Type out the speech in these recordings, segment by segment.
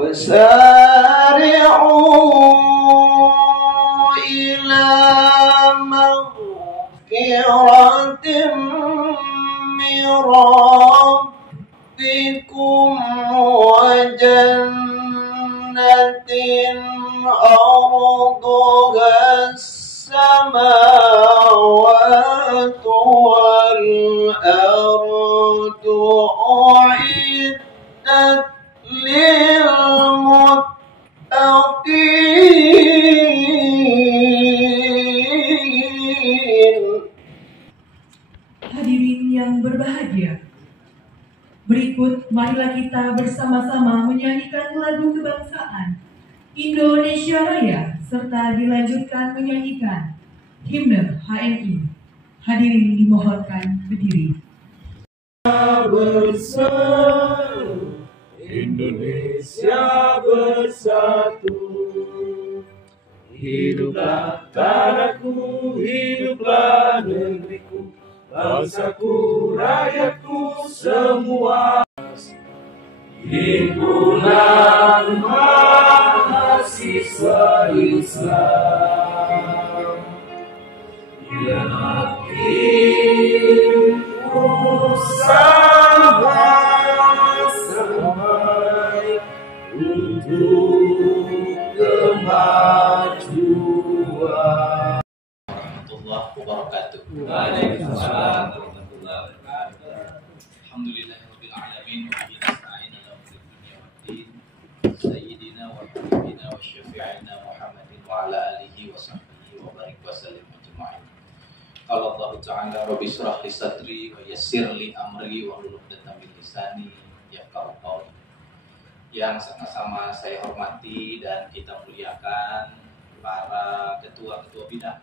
وسارعوا إلى مغفرة من ربكم وجنة أرضها السماوات والأرض أعدت للمتقين. Hadirin yang berbahagia, berikut marilah kita bersama-sama menyanyikan lagu kebangsaan Indonesia Raya serta dilanjutkan menyanyikan himne HNI. Hadirin dimohonkan berdiri. Bersatu, Indonesia bersatu. Hiduplah tanahku, hiduplah negeriku, bangsaku, rakyatku semua. Himpunan mahasiswa Islam yakin usaha sampai untuk kemajuan. Warahmatullahi wabarakatuh. Waalaikumsalam warahmatullahi wabarakatuh. Alhamdulillahirabbil alamin wa bihi nasta'in ala umuri dunya waddin. Sayyidina wa habibina wa syafi'ina Muhammadin wa ala alihi wa sahbihi wa barik wa sallim ajma'in. Qala Allah Ta'ala rabbi shrah li sadri wa yassir li amri wa hlul 'uqdatam min lisani yafqahu qawli. Yang sama-sama saya hormati dan kita muliakan para ketua-ketua bidang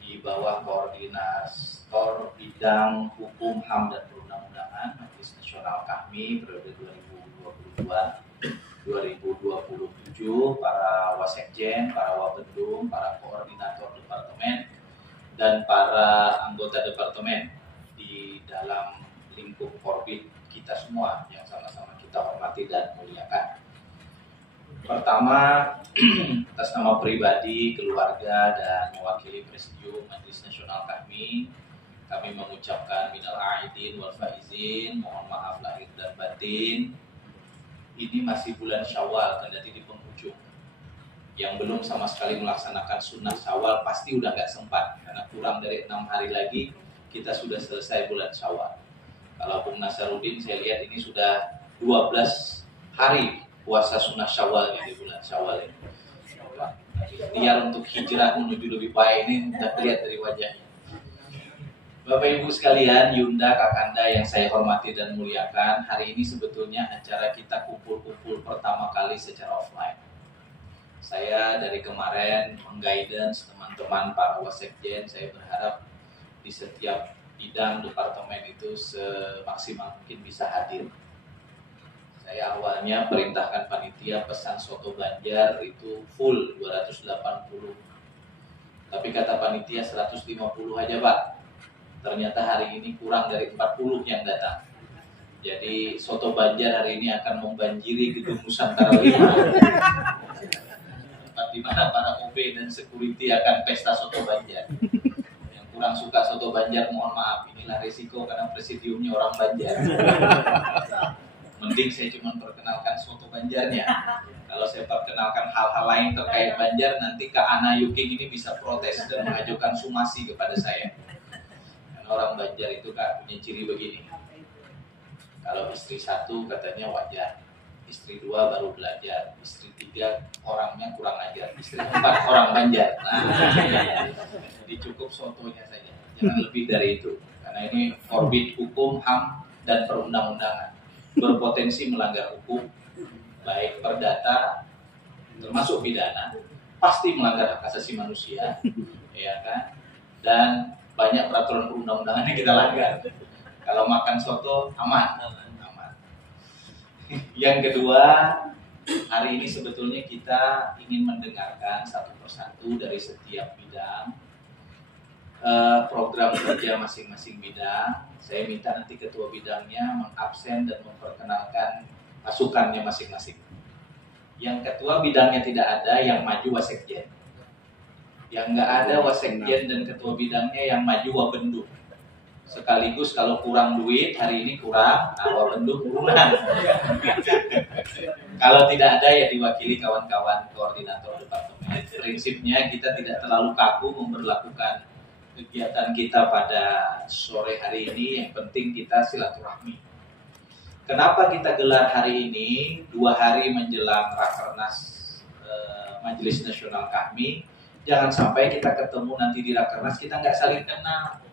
di bawah koordinator bidang hukum, HAM dan perundang-undangan Majelis Nasional kami periode 2022-2027, para wasekjen, para wabendum, para koordinator departemen dan para anggota departemen di dalam lingkup Korbit kita semua yang sama-sama kita hormati dan muliakan. Pertama, atas nama pribadi, keluarga, dan mewakili Presidium Majelis Nasional kami mengucapkan minal aidin wal faizin, mohon maaf lahir dan batin. Ini masih bulan Syawal, kendati di penghujung. Yang belum sama sekali melaksanakan sunnah Syawal pasti udah gak sempat, karena kurang dari 6 hari lagi kita sudah selesai bulan Syawal. Kalau Bung Nasarudin saya lihat ini sudah 12 hari puasa sunnah Syawal di bulan Syawal ini. Ikhtiar untuk hijrah menuju lebih baik ini sudah terlihat dari wajahnya. Bapak Ibu sekalian, Yunda, Kakanda yang saya hormati dan muliakan, hari ini sebetulnya acara kita kumpul-kumpul pertama kali secara offline. Saya dari kemarin mengguidance teman-teman para wasekjen, saya berharap di setiap bidang departemen itu semaksimal mungkin bisa hadir. Saya awalnya perintahkan panitia pesan soto Banjar itu full 280. Tapi kata panitia 150 aja Pak. Ternyata hari ini kurang dari 40 yang datang. Jadi soto Banjar hari ini akan membanjiri gedung Nusantara 5. Tempat di mana para OB dan security akan pesta soto Banjar. Yang kurang suka soto Banjar mohon maaf, inilah resiko karena presidiumnya orang Banjar. Mending saya cuma perkenalkan soto Banjarnya. Kalau saya perkenalkan hal-hal lain terkait Banjar, nanti Kak Ana Yuking ini bisa protes dan mengajukan somasi kepada saya. Karena orang Banjar itu Kak punya ciri begini. Kalau istri 1 katanya wajar, istri 2 baru belajar, istri 3 orangnya kurang ajar, istri 4 orang Banjar. Nah, jadi cukup sotonya saja, jangan lebih dari itu. Karena ini orbit hukum, HAM dan perundang-undangan. Berpotensi melanggar hukum, baik perdata termasuk pidana, pasti melanggar hak asasi manusia, ya kan? Dan banyak peraturan perundang-undangan yang kita langgar. Kalau makan soto aman. Yang kedua, hari ini sebetulnya kita ingin mendengarkan satu persatu dari setiap bidang program kerja masing-masing bidang. Saya minta nanti ketua bidangnya mengabsen dan memperkenalkan pasukannya masing-masing. Yang ketua bidangnya tidak ada, yang maju wasekjen. Yang nggak ada wasekjen dan ketua bidangnya, yang maju wabenduk. Sekaligus kalau kurang duit, hari ini kurang, wabenduk kurang. Kalau tidak ada ya diwakili kawan-kawan koordinator departemen. Prinsipnya kita tidak terlalu kaku memperlakukan kegiatan kita pada sore hari ini. Yang penting kita silaturahmi. Kenapa kita gelar hari ini 2 hari menjelang Rakernas Majelis Nasional kami? Jangan sampai kita ketemu nanti di Rakernas kita nggak saling kenal.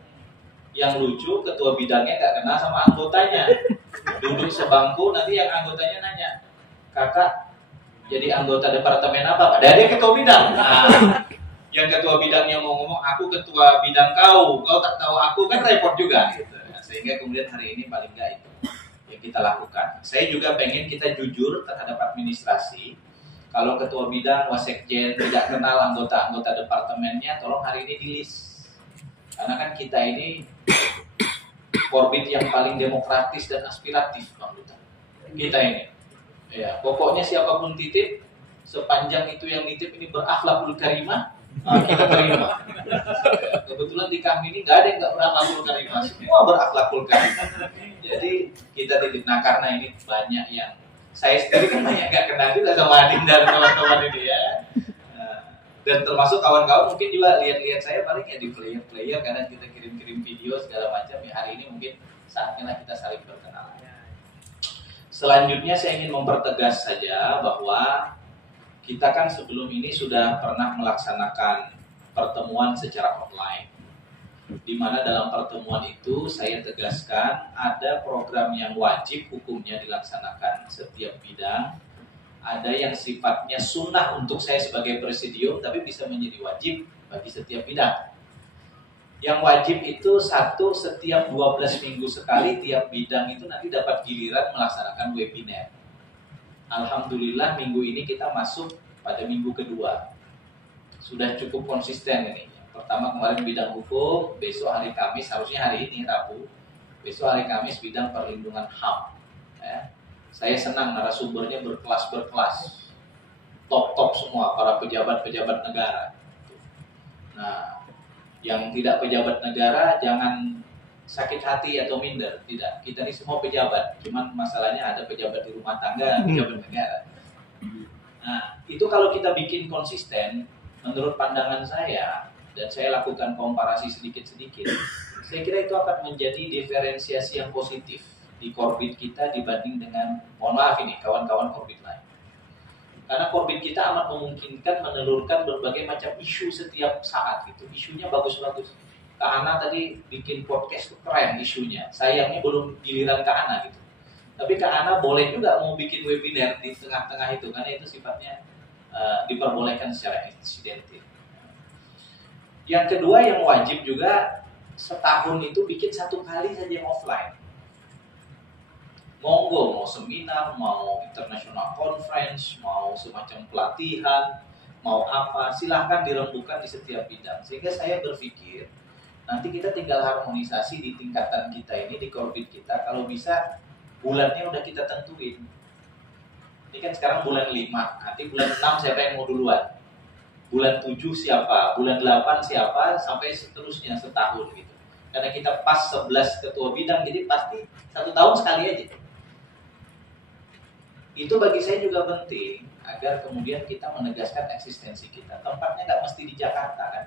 Yang lucu ketua bidangnya nggak kenal sama anggotanya. Duduk sebangku nanti yang anggotanya nanya, kakak jadi anggota departemen apa? Dia ketua bidang. Nah, yang ketua bidangnya mau ngomong, aku ketua bidang kau tak tahu aku, kan repot juga. Gitu. Nah, sehingga kemudian hari ini paling nggak itu yang kita lakukan. Saya juga pengen kita jujur terhadap administrasi. Kalau ketua bidang, wasekjen tidak kenal anggota-anggota departemennya, tolong hari ini di list. Karena kan kita ini korbit yang paling demokratis dan aspiratif, Bang Duta. Kita ini. Ya, pokoknya siapapun titip, sepanjang itu yang nitip ini berakhlakul karimah, kita terima. Kebetulan di kami ini nggak ada yang nggak berakhlakul karimah, semua berakhlakul karimah. Jadi kita titip. Nah karena ini banyak yang saya sendiri kan banyak nggak kenal juga sama Adin dan teman-teman ini ya. Dan termasuk kawan-kawan mungkin juga lihat-lihat saya paling ya di player-player karena kita kirim-kirim video segala macam ya. Hari ini mungkin saatnya kita saling berkenalan. Selanjutnya saya ingin mempertegas saja bahwa kita kan sebelum ini sudah pernah melaksanakan pertemuan secara online. Di mana dalam pertemuan itu saya tegaskan ada program yang wajib hukumnya dilaksanakan setiap bidang, ada yang sifatnya sunnah untuk saya sebagai presidium tapi bisa menjadi wajib bagi setiap bidang. Yang wajib itu satu, setiap 12 minggu sekali tiap bidang itu nanti dapat giliran melaksanakan webinar. Alhamdulillah minggu ini kita masuk pada minggu kedua. Sudah cukup konsisten ini. Pertama kemarin bidang hukum, besok hari Kamis, harusnya hari ini Rabu, besok hari Kamis bidang perlindungan HAM. Ya. Saya senang narasumbernya berkelas-berkelas, top-top semua para pejabat-pejabat negara. Nah, yang tidak pejabat negara jangan sakit hati atau minder, tidak. Kita ini semua pejabat, cuman masalahnya ada pejabat di rumah tangga, pejabat negara. Nah, itu kalau kita bikin konsisten, menurut pandangan saya, dan saya lakukan komparasi sedikit-sedikit, saya kira itu akan menjadi diferensiasi yang positif di korbit kita dibanding dengan, mohon maaf ini, kawan-kawan korbit lain. Karena korbit kita amat memungkinkan menelurkan berbagai macam isu setiap saat gitu. Isunya bagus-bagus. Kak Ana tadi bikin podcast keren isunya. Sayangnya belum giliran Kak Ana gitu. Tapi Kak Ana boleh juga mau bikin webinar di tengah-tengah itu, karena itu sifatnya diperbolehkan secara insidentil. Yang kedua yang wajib juga setahun itu bikin 1 kali saja yang offline. Monggo, mau seminar, mau international conference, mau semacam pelatihan, mau apa, silahkan dirembukan di setiap bidang. Sehingga saya berpikir nanti kita tinggal harmonisasi di tingkatan kita ini, di korbit kita. Kalau bisa bulannya udah kita tentuin. Ini kan sekarang bulan 5, nanti bulan 6 siapa yang mau duluan? Bulan 7 siapa, bulan 8 siapa, sampai seterusnya setahun gitu. Karena kita pas 11 ketua bidang, jadi pasti 1 tahun sekali aja. Itu bagi saya juga penting, agar kemudian kita menegaskan eksistensi kita. Tempatnya nggak mesti di Jakarta kan.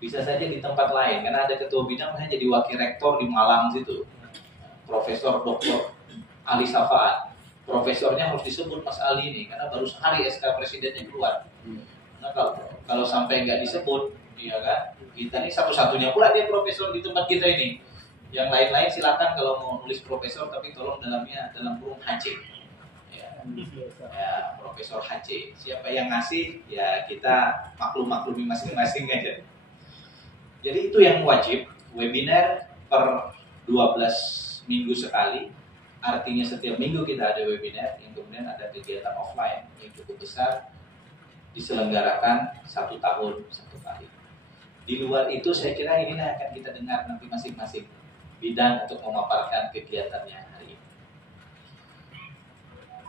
Bisa saja di tempat lain, karena ada ketua bidang, saya jadi wakil rektor di Malang situ. Profesor Dr. Ali Safaan. Profesornya harus disebut Mas Ali ini, karena baru sehari SK Presidennya keluar. Nah kalau sampai nggak disebut, ya kan, kita ini satu-satunya pula dia profesor di tempat kita ini. Yang lain-lain silakan kalau mau nulis profesor, tapi tolong dalam kurung HC. Ya, Profesor HC. Siapa yang ngasih, ya kita maklumi masing-masing aja. Jadi itu yang wajib, webinar per 12 minggu sekali. Artinya setiap minggu kita ada webinar, yang kemudian ada kegiatan offline yang cukup besar, diselenggarakan 1 tahun 1 kali. Di luar itu saya kira inilah akan kita dengar nanti masing-masing bidang untuk memaparkan kegiatannya hari ini.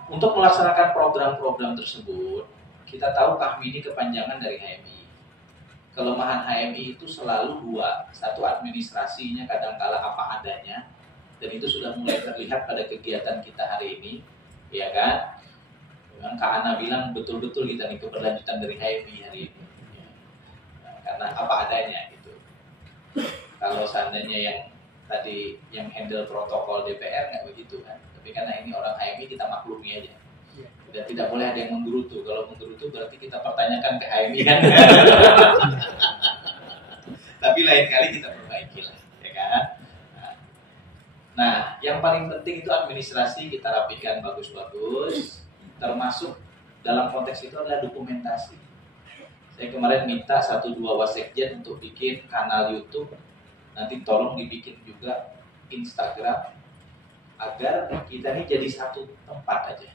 Untuk melaksanakan program-program tersebut, kita tahu KHMI ini kepanjangan dari HMI. Kelemahan HMI itu selalu dua. Satu, administrasinya kadangkala apa adanya, dan itu sudah mulai terlihat pada kegiatan kita hari ini, ya kan? Memang Kak Ana bilang betul-betul kita ini keberlanjutan dari HMI hari ini, nah, karena apa adanya gitu. Kalau seandainya yang tadi yang handle protokol DPR nggak begitu kan, tapi karena ini orang HMI kita maklumi aja. Dan tidak boleh ada yang menggerutu. Kalau menggerutu berarti kita pertanyakan ke HMI kan. Tapi lain kali kita perbaiki lah, ya kan? Nah, yang paling penting itu administrasi kita rapikan bagus-bagus. Termasuk dalam konteks itu adalah dokumentasi. Saya kemarin minta 1-2 wasekjen untuk bikin kanal YouTube. Nanti tolong dibikin juga Instagram agar kita ini jadi satu tempat aja.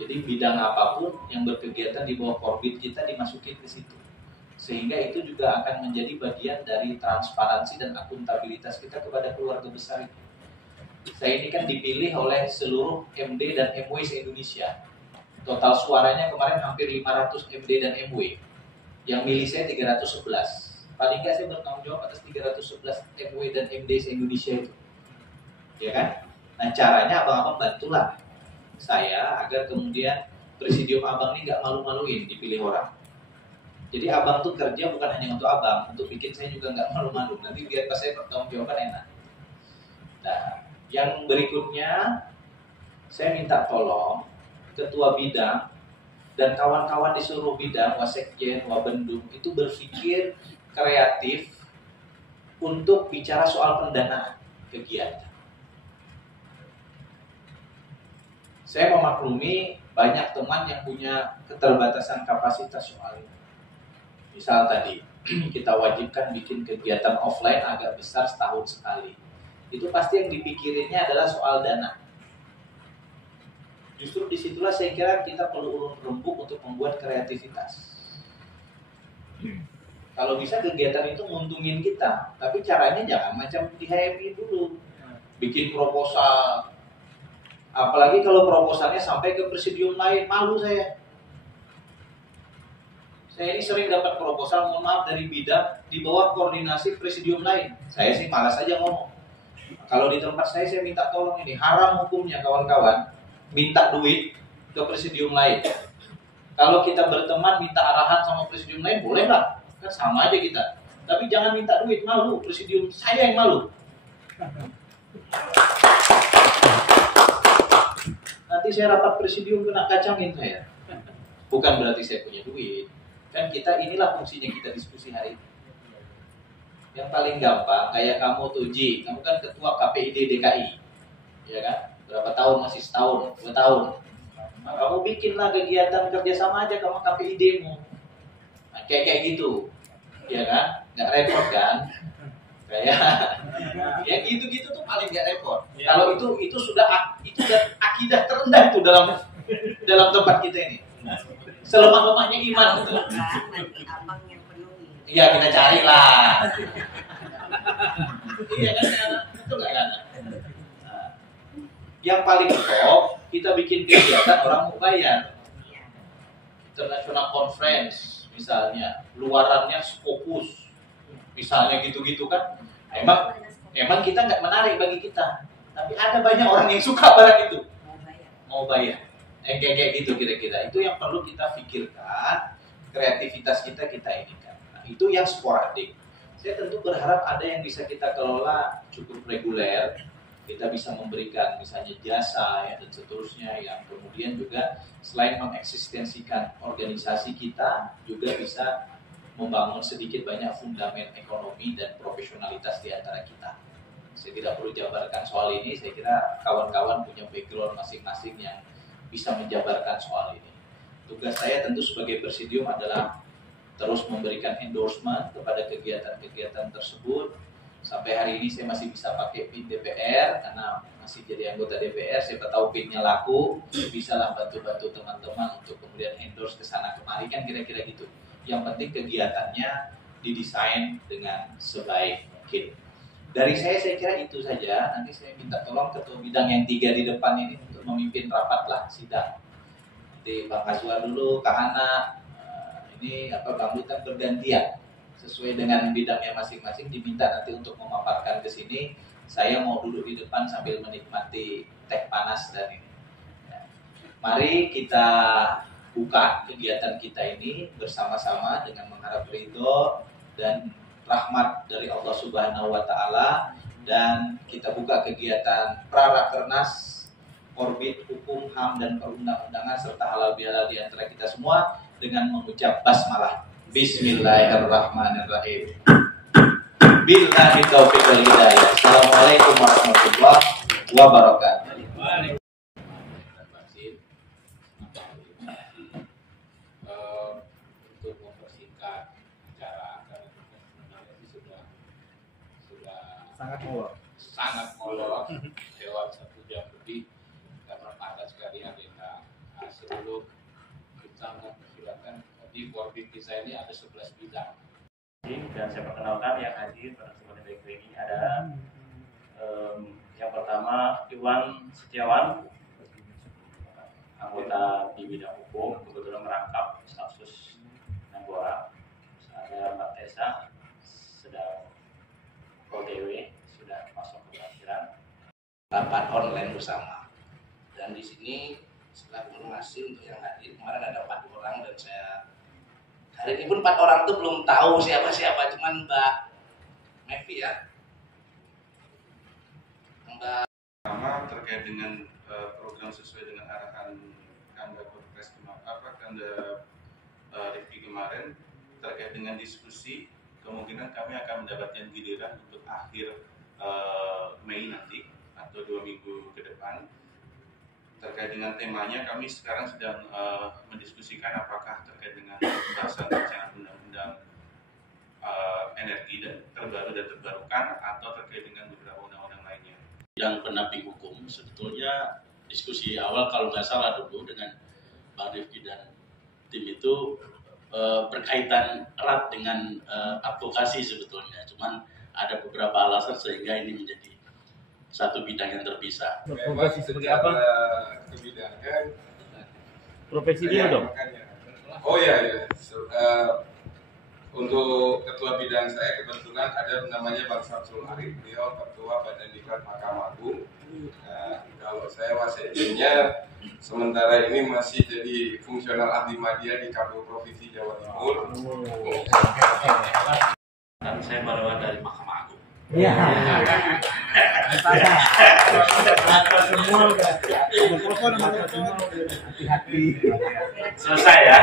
Jadi bidang apapun yang berkegiatan di bawah Korbit kita dimasukin ke situ. Sehingga itu juga akan menjadi bagian dari transparansi dan akuntabilitas kita kepada keluarga besar itu. Saya ini kan dipilih oleh seluruh MD dan MW se-Indonesia. Total suaranya kemarin hampir 500 MD dan MW. Yang milih saya 311. Paling nggak saya bertanggung jawab atas 311 MW dan MD se-Indonesia itu. Ya kan? Nah caranya abang-abang bantulah saya agar kemudian presidium abang ini nggak malu-maluin dipilih orang. Jadi abang tuh kerja bukan hanya untuk abang, untuk bikin saya juga nggak malu-malu. Nanti biar pas saya bertanggung jawabkan enak. Nah, yang berikutnya saya minta tolong ketua bidang dan kawan-kawan di seluruh bidang, wasekjen, wabendum itu berpikir kreatif untuk bicara soal pendanaan kegiatan. Saya memaklumi banyak teman yang punya keterbatasan kapasitas soal ini. Misal tadi, kita wajibkan bikin kegiatan offline agak besar setahun sekali. Itu pasti yang dipikirinnya adalah soal dana. Justru disitulah saya kira kita perlu urun rembuk untuk membuat kreativitas. Kalau bisa kegiatan itu nguntungin kita, tapi caranya jangan macam di HMI dulu. Bikin proposal. Apalagi kalau proposalnya sampai ke presidium lain, malu saya. Saya ini sering dapat proposal, mohon maaf, dari bidang di bawah koordinasi presidium lain. Saya sih malas aja ngomong. Kalau di tempat saya minta tolong ini, haram hukumnya kawan-kawan, minta duit ke presidium lain. Kalau kita berteman minta arahan sama presidium lain, boleh lah, kan sama aja kita. Tapi jangan minta duit, malu, presidium saya yang malu. Nanti saya rapat presidium kena kacangin saya. Bukan berarti saya punya duit. Kan kita inilah fungsinya kita diskusi hari ini. Yang paling gampang kayak kamu tuh Ji, kamu kan ketua KPID DKI. Ya kan? Berapa tahun, masih setahun, 2 tahun. Nah, kamu bikinlah kegiatan kerjasama aja sama KPID-mu. Nah, kayak gitu. Ya kan? Nggak repot kan? Kayak ya gitu-gitu tuh paling nggak repot. Ya. Kalau itu sudah akidah terendah tuh dalam tempat kita ini. Selemah-lemahnya iman gitu. Nanti abang yang penuhi. Iya kita carilah. Iya kan? Itu nggak ada. Nah, yang paling top kita bikin kegiatan orang mau bayar. International Conference misalnya, luarannya Scopus. Misalnya gitu-gitu kan, emang kita nggak menarik bagi kita, tapi ada banyak orang yang suka barang itu, mau bayar, kayak gitu kira-kira. Itu yang perlu kita pikirkan, kreativitas kita inikan. Nah, itu yang sporadik. Saya tentu berharap ada yang bisa kita kelola cukup reguler, kita bisa memberikan misalnya jasa ya, dan seterusnya, yang kemudian juga selain mengeksistensikan organisasi kita, juga bisa membangun sedikit banyak fundament ekonomi dan profesionalitas di antara kita. Saya tidak perlu jabarkan soal ini, saya kira kawan-kawan punya background masing-masing yang bisa menjabarkan soal ini. Tugas saya tentu sebagai presidium adalah terus memberikan endorsement kepada kegiatan-kegiatan tersebut. Sampai hari ini saya masih bisa pakai PIN DPR karena masih jadi anggota DPR. Siapa tahu PIN-nya laku, bisalah bantu-bantu teman-teman untuk kemudian endorse ke sana kemari, kan kira-kira gitu. Yang penting kegiatannya didesain dengan sebaik mungkin. Dari saya kira itu saja. Nanti saya minta tolong ketua bidang yang 3 di depan ini untuk memimpin rapat lah sidang. Nanti Bang Azwar dulu, Kak Hana, ini Bang Lutan bergantian sesuai dengan bidangnya masing-masing, diminta nanti untuk memaparkan ke sini. Saya mau duduk di depan sambil menikmati teh panas dan ini. Mari kita buka kegiatan kita ini bersama-sama dengan mengharap ridho dan rahmat dari Allah Subhanahu wa Ta'ala, dan kita buka kegiatan Prarakernas Orbit Hukum HAM dan Perundang-undangan serta halal bihalal di antara kita semua dengan mengucap basmalah. Bismillahirrahmanirrahim. Billahi taufiq wal hidayah. Assalamualaikum warahmatullahi wabarakatuh. Untuk mempersingkat acara sudah sangat molor lewat 1 jam lebih karena padat sekali agenda. Sebelum kita mempersilakan di Korbit kita ini ada 11 bidang. Dan saya perkenalkan yang hadir pada kesempatan baik ini ada yang pertama Iwan Setiawan, anggota di bidang hukum, kebetulan merangkap stafsus Nanggora. Ada Mbak Tessa, sedang OTW, sudah masuk ke parkiran. Rapat online bersama. Dan di sini setelah informasi untuk yang hadir kemarin ada 4 orang, dan saya hari ini pun 4 orang itu belum tahu siapa-siapa, cuman Mbak Mevi ya. Mbak pertama terkait dengan program sesuai dengan arahan Kanda Perpres Kanda Rifki kemarin terkait dengan diskusi, kemungkinan kami akan mendapatkan giliran untuk akhir Mei nanti atau 2 minggu ke depan. Terkait dengan temanya, kami sekarang sedang mendiskusikan apakah terkait dengan pembahasan rancangan undang-undang energi dan terbaru dan terbarukan atau terkait dengan beberapa undang-undang lainnya. Bidang pendamping hukum sebetulnya diskusi awal kalau nggak salah dulu dengan Bang Rifki dan tim itu berkaitan erat dengan advokasi sebetulnya, cuman ada beberapa alasan sehingga ini menjadi satu bidang yang terpisah. Profesi seperti apa? Kebidanan. Profesi dia dong. Oh iya. Untuk ketua bidang saya kebetulan ada namanya Bang Samsul Arif, beliau ketua Badan Diklat Mahkamah Agung. Nah, kalau saya wasekjennya sementara ini masih jadi fungsional ahli media di KPU Provinsi Jawa Timur. Dan saya baru dari Mahkamah Agung. Iya. Selesai ya.